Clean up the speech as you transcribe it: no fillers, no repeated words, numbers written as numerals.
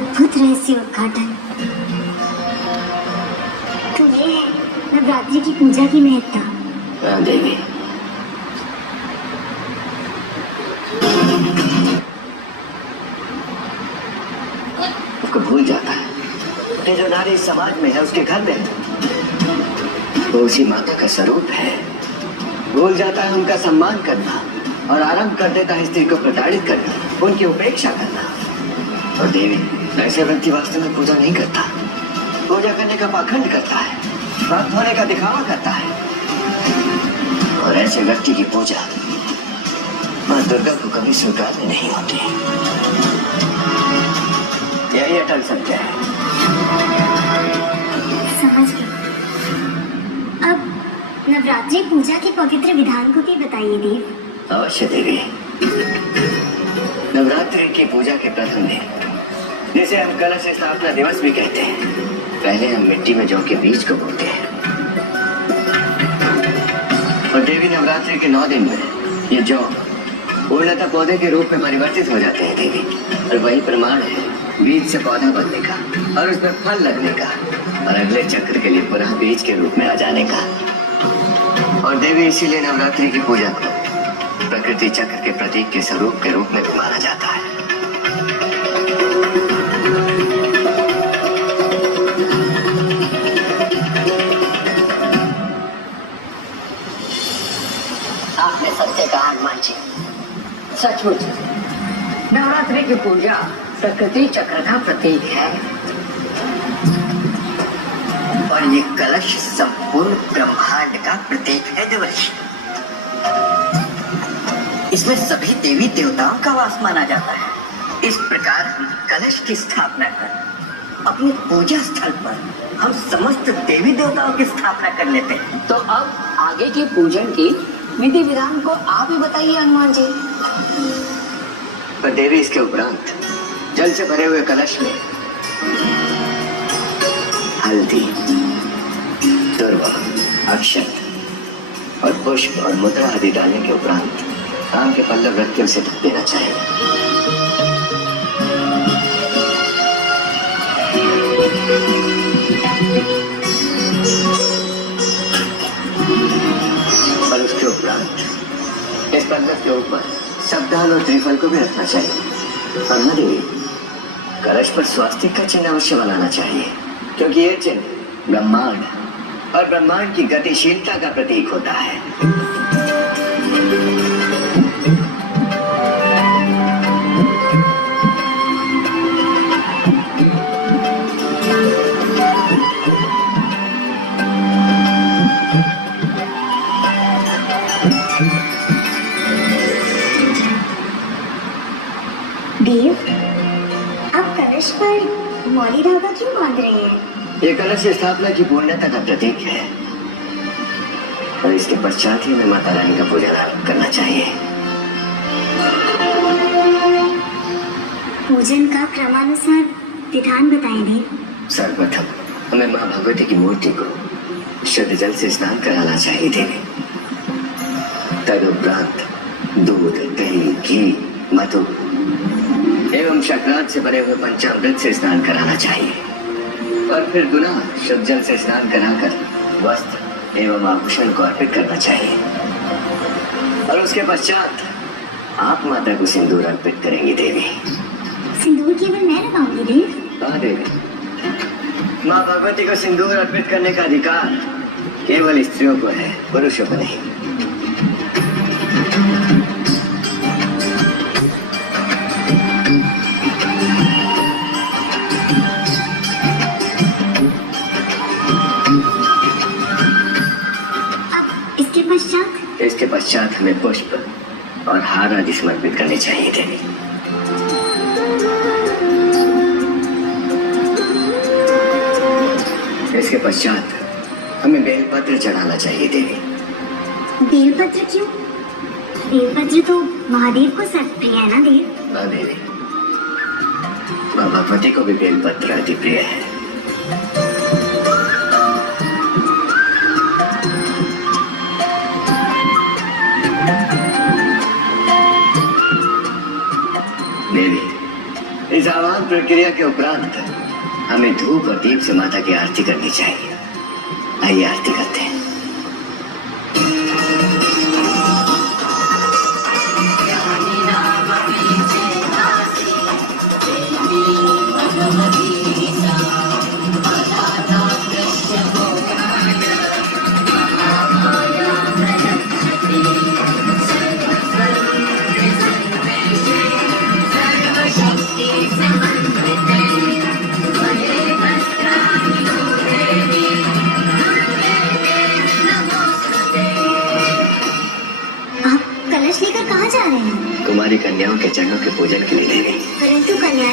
अद्भुत रहस्य उद्घाटन। तो ये है नवरात्रि की पूजा की महत्ता। हाँ देवी, उसको भूल जाता है कि जो नारी समाज में है उसके घर में वो उसी माता का स्वरूप है। भूल जाता है उनका सम्मान करना और आरंभ कर देता है स्त्री को प्रताड़ित करना, उनकी उपेक्षा करना। और देवी, ऐसे व्यक्ति वास्तव में पूजा नहीं करता, पूजा करने का पाखंड करता है, भक्त होने का दिखावा करता है। और ऐसे व्यक्ति की पूजा मां दुर्गा को कभी स्वीकार नहीं होती। यही अटल सत्य है। समझ गए। अब नवरात्रि पूजा के पवित्र विधान को भी बताइए देव। अवश्य देवी। नवरात्रि की पूजा के प्रथम दिन, जिसे हम कलश स्थापना दिवस भी कहते हैं, पहले हम मिट्टी में जौ के बीज को बोते हैं और देवी नवरात्रि के 9 दिन में ये जौ पूर्णतः पौधे के रूप में परिवर्तित हो जाते हैं देवी। और वही प्रमाण है बीज से पौधा बनने का और उसमें फल लगने का और अगले चक्र के लिए पुनः बीज के रूप में आ जाने का। और देवी, इसीलिए नवरात्रि की पूजा को प्रकृति चक्र के प्रतीक के स्वरूप के रूप में भी माना जाता है। आपने सत्य कहा हनुमान जी, सचमुच नवरात्रि की पूजा प्रकृति चक्र का प्रतीक है और ये कलश संपूर्ण ब्रह्मांड का प्रतीक है देवर्षि। इसमें सभी देवी देवताओं का वास माना जाता है। इस प्रकार हम कलश की स्थापना कर अपने पूजा स्थल पर हम समस्त देवी देवताओं की स्थापना कर लेते हैं। तो अब आगे की पूजन की विधि विधान को आप ही बताइए हनुमान जी। पर देवी, इसके उपरांत जल से भरे हुए कलश में हल्दी, दुर्वा, अक्षत और पुष्प और मुद्रा आदि डालने के उपरांत आम के पल्लव रख के उसे ढक देना चाहिए। और उसके उपरांत इस पल्लव के ऊपर सबदाल और त्रिफल को भी रखना चाहिए। और हाँ देवी, कलश पर स्वास्तिक का चिन्ह अवश्य बनाना चाहिए, क्योंकि ये चिन्ह ब्रह्मांड और ब्रह्मांड की गतिशीलता का प्रतीक होता है। देव, आप कलश पर मौली धागा क्यों बांध रहे हैं? ये कलश स्थापना की पूर्णता का प्रतीक है और इसके पश्चात ही हमें माता रानी का पूजन आरंभ करना चाहिए। पूजन का क्रमानुसार विधान बताएं देव। सर्वप्रथम हमें माँ भगवती की मूर्ति को शुद्ध जल से स्नान कराना चाहिए देवी। तदुपरांत दूध, दही, घी, मधु एवं शक्रांत से बने हुए पंचामृत से स्नान कराना चाहिए और फिर पुनः शुद्ध जल से स्नान कराकर वस्त्र एवं आभूषण को अर्पित करना चाहिए। और उसके पश्चात आप माता को सिंदूर अर्पित करेंगी देवी। सिंदूर केवल मैं लगाऊंगी देव? हाँ देवी, माँ भगवती को सिंदूर अर्पित करने का अधिकार केवल स्त्रियों को है, पुरुषों को नहीं। इसके पश्चात हमें पुष्प और हार आदि समर्पित करने चाहिए देवी। इसके पश्चात हमें बेलपत्र चढ़ाना चाहिए देवी। बेलपत्र क्यों? बेलपत्र तो महादेव को सर्व प्रिय है ना देव? हाँ देवी, माँ भगवती को भी बेलपत्र अति प्रिय है। देवी, इस आह्वान प्रक्रिया के उपरांत हमें धूप और दीप से माता की आरती करनी चाहिए। आइए आरती करते हैं। आप कलश लेकर कहाँ जा रहे हैं? कुमारी कन्याओं के चरणों के पूजन के लिए ले गई। परंतु कन्या